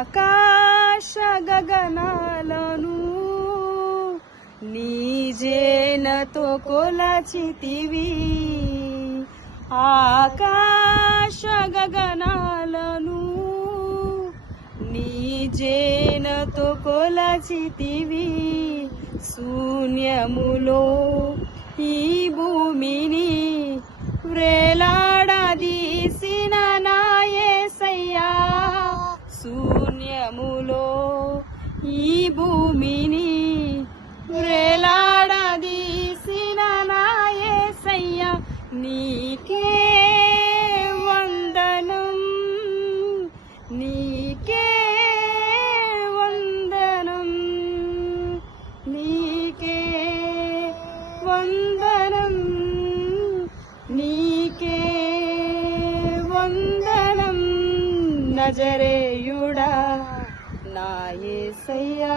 ఆకాశ గగనాలను నీజేనతో కొలచితివి ఆకాశ గగనాలను నీజేనతో కొలచితివి శూన్యములో ఈ భూమిని వ్రేలాడదీసిన నా యేసయ్యా శూన్యములో ఈ భూమిని వ్రేలాడదీసిన నా యేసయ్యా నీకే వందనం నీకే వందనం నీకే వందనం నీకే వందనం నజరేయుడా నా యేసయ్యా।